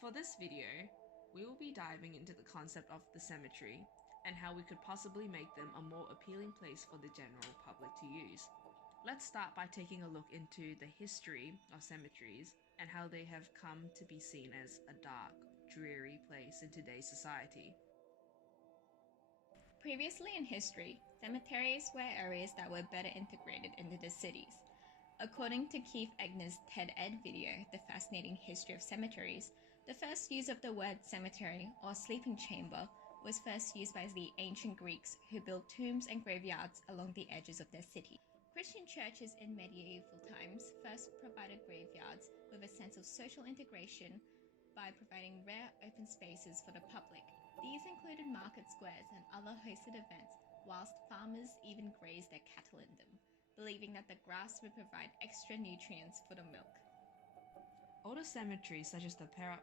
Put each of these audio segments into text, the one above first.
For this video, we will be diving into the concept of the cemetery and how we could possibly make them a more appealing place for the general public to use. Let's start by taking a look into the history of cemeteries and how they have come to be seen as a dark, dreary place in today's society. Previously in history, cemeteries were areas that were better integrated into the cities. According to Keith Egner's TED Ed video, The Fascinating History of Cemeteries, the first use of the word cemetery or sleeping chamber was first used by the ancient Greeks who built tombs and graveyards along the edges of their city. Christian churches in medieval times first provided graveyards with a sense of social integration by providing rare open spaces for the public. These included market squares and other hosted events, whilst farmers even grazed their cattle in them, believing that the grass would provide extra nutrients for the milk. Older cemeteries such as Père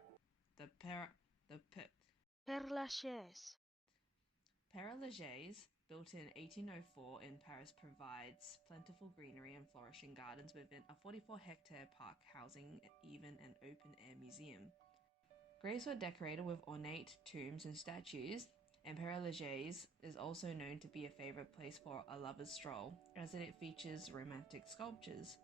Lachaise, built in 1804 in Paris, provides plentiful greenery and flourishing gardens within a 44-hectare park housing even an open-air museum. Graves were decorated with ornate tombs and statues, and Père Lachaise is also known to be a favorite place for a lover's stroll, as it features romantic sculptures.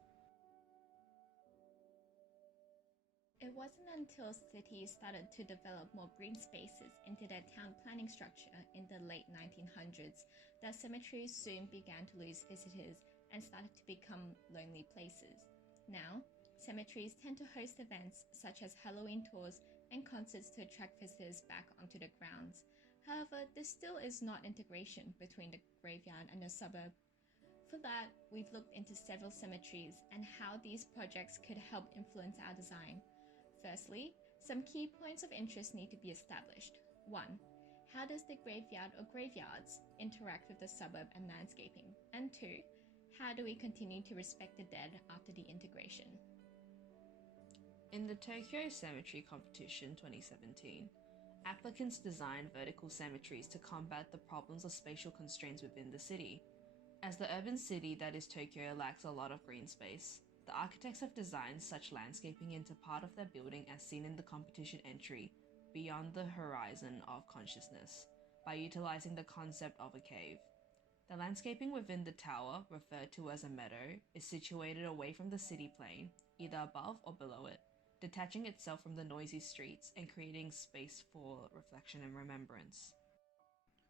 It wasn't until cities started to develop more green spaces into their town planning structure in the late 1900s that cemeteries soon began to lose visitors and started to become lonely places. Now, cemeteries tend to host events such as Halloween tours and concerts to attract visitors back onto the grounds. However, there still is not integration between the graveyard and the suburb. For that, we've looked into several cemeteries and how these projects could help influence our design. Firstly, some key points of interest need to be established. 1. How does the graveyard or graveyards interact with the suburb and landscaping? And 2. How do we continue to respect the dead after the integration? In the Tokyo Cemetery Competition 2017, applicants designed vertical cemeteries to combat the problems of spatial constraints within the city. As the urban city that is Tokyo lacks a lot of green space, the architects have designed such landscaping into part of their building as seen in the competition entry, Beyond the Horizon of Consciousness, by utilizing the concept of a cave. The landscaping within the tower, referred to as a meadow, is situated away from the city plane, either above or below it, detaching itself from the noisy streets and creating space for reflection and remembrance.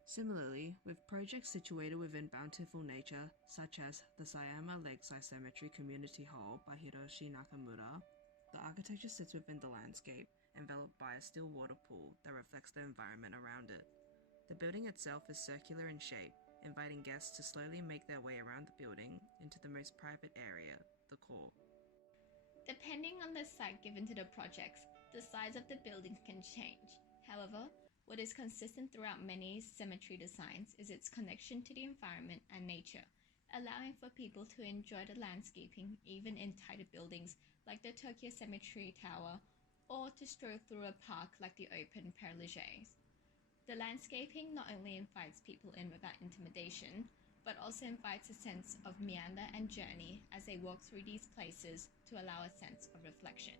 Similarly, with projects situated within bountiful nature, such as the Sayama Lakeside Cemetery Community Hall by Hiroshi Nakamura, the architecture sits within the landscape, enveloped by a still water pool that reflects the environment around it. The building itself is circular in shape, inviting guests to slowly make their way around the building into the most private area, the core. Depending on the site given to the projects, the size of the buildings can change. However, what is consistent throughout many cemetery designs is its connection to the environment and nature, allowing for people to enjoy the landscaping even in tighter buildings like the Tokyo Cemetery Tower, or to stroll through a park like the open Père Lachaise. The landscaping not only invites people in without intimidation, but also invites a sense of meander and journey as they walk through these places to allow a sense of reflection.